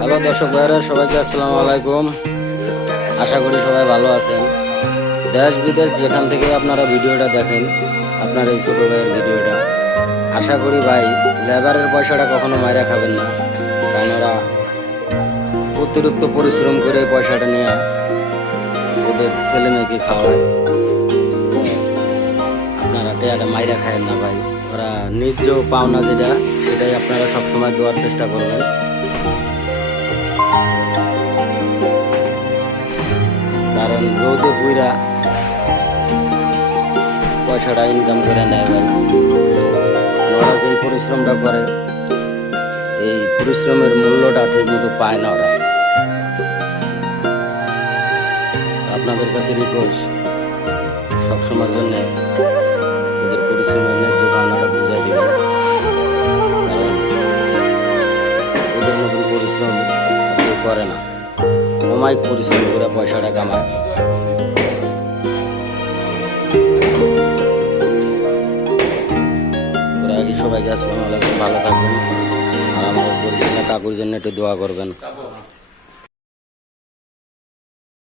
Hello দর্শক ভাইরা, সবাইকে আসসালামু আলাইকুম। আশা করি সবাই ভালো আছেন। দেশ বিদেশ যেখান থেকে আপনারা ভিডিওটা দেখেন, আপনার এই ছোট ভাইয়ের ভিডিওটা, আশা করি ভাই লেবারের পয়সাটা কখনো মাইরা খাবেন না। কারণ ওরা অতিরিক্ত পরিশ্রম করে এই পয়সাটা নিয়ে ওদের ছেলে মেয়েকে খাওয়ায়। আপনারা টেয়াটা মাইরা খায়েন না ভাই। ওরা নিজ পাওনা যেটা, সেটাই আপনারা সবসময় দেওয়ার চেষ্টা করবেন। কারণ রোদে পুইরা পয়সাটা ইনকাম করে নেয় ভাই। ওরা যে পরিশ্রমটা করে, এই পরিশ্রমের মূল্যটা ঠিক মতো পায় না ওরা। আপনাদের কাছে রিকোয়েস্ট, সবসময়ের জন্য ওদের পরিশ্রমের ন্যায্য পাওনাটা বুঝাই দিবেন। কারণ ওদের মতন পরিশ্রম কেউ করে না। অমায়িক পরিশ্রম করে পয়সাটা কামায়। ওরা আগে সবাইকে আসসালামু আলাইকুম, ভালো থাকবেন। আর আমাদের পরিশ্রমের কাকুর জন্য একটু দোয়া করবেন।